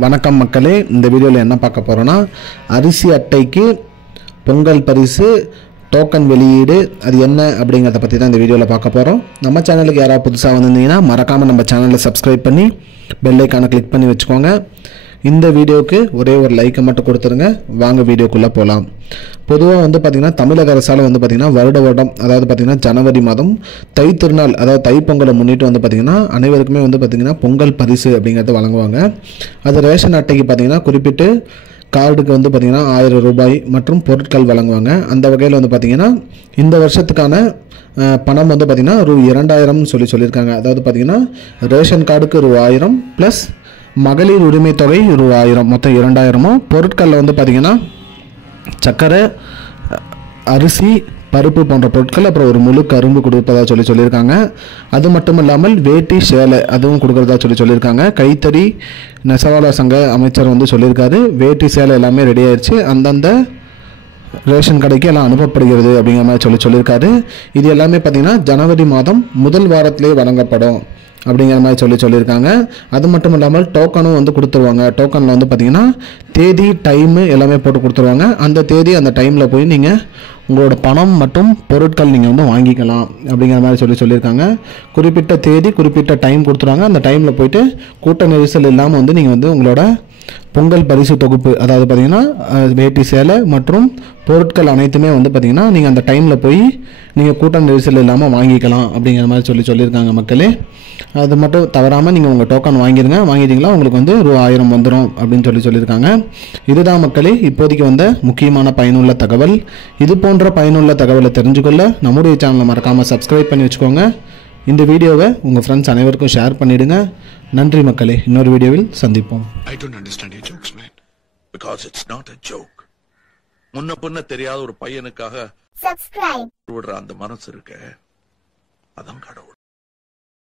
வணக்கம் மக்களே, இந்த வீடியோவில் என்ன பார்க்க போகிறோன்னா, அரிசி அட்டைக்கு பொங்கல் பரிசு டோக்கன் வெளியீடு அது என்ன அப்படிங்கிறத பற்றி தான் இந்த வீடியோவில் பார்க்க போகிறோம். நம்ம சேனலுக்கு யாராவது புதுசாக வந்திருந்தீங்கன்னா மறக்காமல் நம்ம சேனலை சப்ஸ்கிரைப் பண்ணி பெல் ஐக்கானை கிளிக் பண்ணி வச்சுக்கோங்க. இந்த வீடியோவுக்கு ஒரே ஒரு லைக்கை மட்டும் கொடுத்துருங்க. வாங்க வீடியோக்குள்ளே போகலாம். பொதுவாக பார்த்திங்கன்னா தமிழக அரசால் பார்த்திங்கன்னா வருடம் அதாவது பார்த்திங்கன்னா ஜனவரி மாதம் தை திருநாள் அதாவது தைப்பொங்கலை முன்னிட்டு பார்த்திங்கன்னா அனைவருக்குமே பார்த்திங்கன்னா பொங்கல் பரிசு அப்படிங்கிறது வழங்குவாங்க. அது ரேஷன் அட்டைக்கு பார்த்திங்கன்னா குறிப்பிட்டு கார்டுக்கு பார்த்திங்கன்னா 1000 ரூபாய் மற்றும் பொருட்கள் வழங்குவாங்க. அந்த வகையில் பார்த்திங்கன்னா இந்த வருஷத்துக்கான பணம் பார்த்திங்கன்னா ரூ 2000 சொல்லியிருக்காங்க. அதாவது பார்த்திங்கன்னா ரேஷன் கார்டுக்கு ரூ 1000 ப்ளஸ் மகளிர் உரிமை தொகை ரூ 1000 மொத்தம் 2000. பொருட்களில் பார்த்திங்கன்னா சர்க்கரை, அரிசி, பருப்பு போன்ற பொருட்கள், அப்புறம் ஒரு முழு கரும்பு கொடுப்பதா சொல்லியிருக்காங்க. அது மட்டும் இல்லாமல் வேட்டி சேலை அதுவும் கொடுக்குறதா சொல்லியிருக்காங்க. கைத்தறி நெசவாளர் சங்க அமைச்சர் சொல்லியிருக்காரு, வேட்டி சேலை எல்லாமே ரெடி ஆயிடுச்சு, அந்தந்த ரேஷன் கடைக்கு எல்லாம் அனுப்பப்படுகிறது அப்படிங்கிற மாதிரி சொல்லியிருக்காரு. இது எல்லாமே பார்த்திங்கன்னா ஜனவரி மாதம் முதல் வாரத்திலே வழங்கப்படும் அப்படிங்கிற மாதிரி சொல்லியிருக்காங்க. அது மட்டும் இல்லாமல் டோக்கனும் கொடுத்துருவாங்க. டோக்கனில் பார்த்திங்கன்னா தேதி டைமு எல்லாமே போட்டு கொடுத்துருவாங்க. அந்த தேதி அந்த டைமில் போய் நீங்கள் உங்களோட பணம் மற்றும் பொருட்கள் நீங்கள் வாங்கிக்கலாம் அப்படிங்கிற மாதிரி சொல்லியிருக்காங்க. குறிப்பிட்ட தேதி குறிப்பிட்ட டைம் கொடுத்துருவாங்க. அந்த டைமில் போயிட்டு கூட்ட நெரிசல் இல்லாமல் நீங்கள் உங்களோட பொங்கல் பரிசு தொகுப்பு அதாவது பார்த்திங்கன்னா வேட்டி சேலை மற்றும் பொருட்கள் அனைத்துமே பார்த்திங்கன்னா நீங்கள் அந்த டைமில் போய் நீங்கள் கூட்ட நெரிசல் இல்லாமல் வாங்கிக்கலாம் அப்படிங்கிற மாதிரி சொல்லியிருக்காங்க மக்களே. அது மட்டும் தவறாமல் நீங்கள் உங்கள் டோக்கன் வாங்கிடுங்க. வாங்கிட்டீங்களா உங்களுக்கு ரூ 1000 வந்துடும் அப்படின்னு சொல்லியிருக்காங்க. இதுதான் மக்களே இப்போதைக்கு முக்கியமான பயனுள்ள தகவல். இது போன்ற பயனுள்ள தகவலை தெரிஞ்சுக்கொள்ள நம்முடைய சேனலை மறக்காமல் சப்ஸ்கிரைப் பண்ணி வச்சுக்கோங்க. இந்த வீடியோவை உங்கள் ஃப்ரெண்ட்ஸ் அனைவருக்கும் ஷேர் பண்ணிவிடுங்க. நன்றி மக்களே, இன்னொரு வீடியோவில் சந்திப்போம். I don't understand your jokes, man. Because it's not a joke. முன்ன பின்ன தெரியாத ஒரு பையனுக்காக சப்ஸ்கிரைப் விடுற அந்த மனசு இருக்க, அதான் கடவுள்.